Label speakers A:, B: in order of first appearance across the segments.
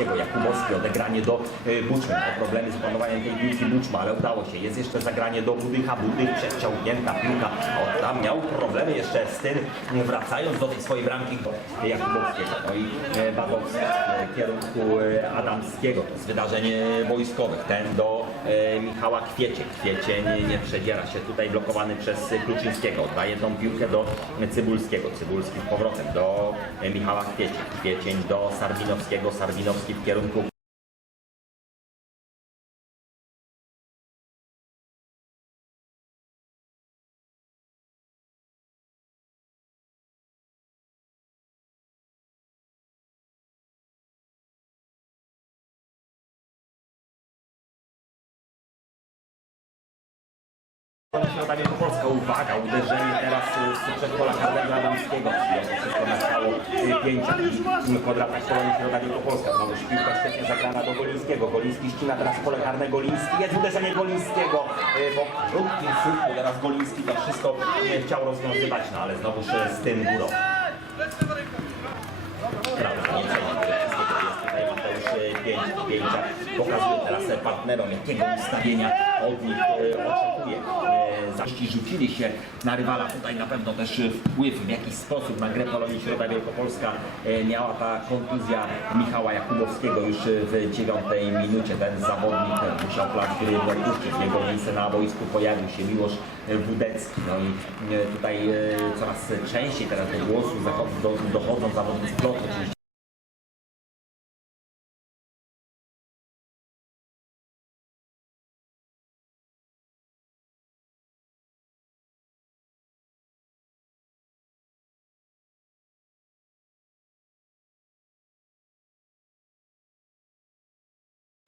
A: Adamskiego, Jakubowski, odegranie do y, Buczmy. No, problemy z opanowaniem tej piłki Buczma, ale udało się. Jest jeszcze zagranie do Budycha, Budych, przeciągnięta piłka. O, tam miał problemy jeszcze z tym, wracając do tej swojej bramki Jakubowskiego. No i e, Badowski w kierunku e, Adamskiego. To jest wydarzenie wojskowe. Ten do Michała Kwiecień. Kwiecień nie przedziera się tutaj blokowany przez Kluczyńskiego. Daje tą piłkę do Cybulskiego. Cybulski z powrotem do e, Michała Kwiecień. Kwiecień do Sarbinowskiego. Sarbinowski w kierunku Środa Wielkopolska, uwaga, uderzenie teraz z przedpola karnego Adamskiego. Przyjął wszystko na stało pięcia i kontratak Polonii Środa Wielkopolska. Znowu piłka świetnie zagrana do Golińskiego. Goliński ścina teraz pole karne Goliński. Jest uderzenie Golińskiego. y, Po krótkim słupku teraz Goliński to wszystko chciał rozwiązywać, no ale znowuż z tym górą. Prawo Pięcia pokazuje teraz partnerom, jakiego ustawienia od nich e, oczekuje. E, Zaści rzucili się na rywala, tutaj na pewno też wpływ w jakiś sposób na grę Polonii Środa Wielkopolska e, miała ta kontuzja Michała Jakubowskiego już w dziewiątej minucie. Ten zawodnik musiał gry opuścić. W jego miejsce na boisku pojawił się Miłosz Wudecki. No i e, tutaj e, coraz częściej teraz do głosu dochodzą zawodnicy oczywiście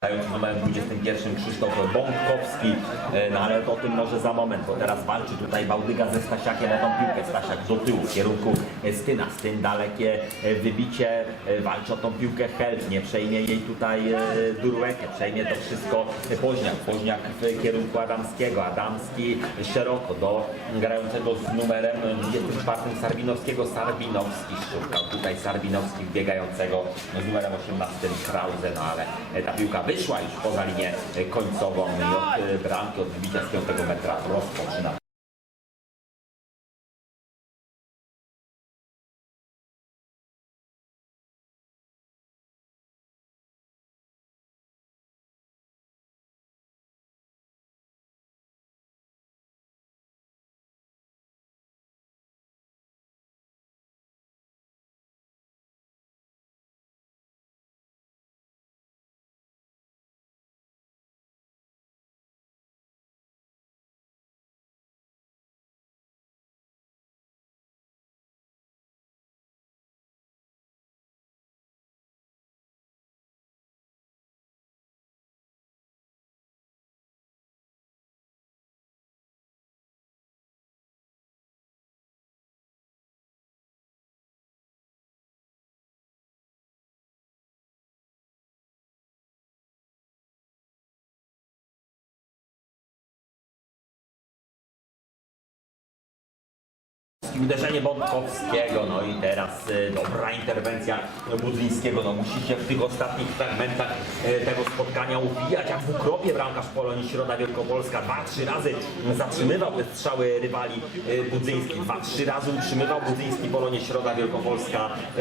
A: Dając numerem 21 Krzysztof Bąkowski, e, no ale o tym może za moment, bo teraz walczy tutaj Bałdyga ze Stasiakiem o tą piłkę. Stasiak do tyłu w kierunku e, Styna. Styn dalekie e, wybicie, e, walczy o tą piłkę Help, nie przejmie jej tutaj e, Durłekę, przejmie to wszystko Poźniak. Poźniak w kierunku Adamskiego, Adamski szeroko do grającego z numerem 24 Sarbinowskiego. Sarbinowski szukał tutaj Sarbinowski biegającego z numerem 18 Krause, no ale e, ta piłka wyszła już poza linię końcową i od e, bramki, od wybicia z 5 metra rozpoczyna. Uderzenie Bątkowskiego, no i teraz e, dobra interwencja Budlińskiego, no musi się w tych ostatnich fragmentach e, tego spotkania uwijać, jak dwukrotnie bramkarz Polonii Środa Wielkopolska, dwa, trzy razy zatrzymywał te strzały rywali e, Budzyński, dwa, trzy razy utrzymywał Budzyński Polonię Środa Wielkopolska, e,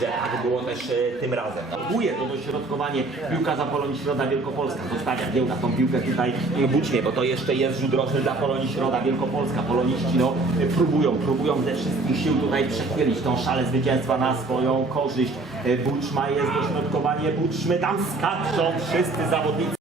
A: że tak było też e, tym razem. Próbuje to dośrodkowanie piłka za Polonii Środa Wielkopolska, zostawia Giełda tą piłkę tutaj bucznie, bo to jeszcze jest rzut roczny dla Polonii Środa Wielkopolska. Poloniści no, próbują, próbują ze wszystkich sił tutaj przechylić tą szalę zwycięstwa na swoją korzyść. E, Buczma jest dośrodkowanie Buczmy, tam skaczą wszyscy zawodnicy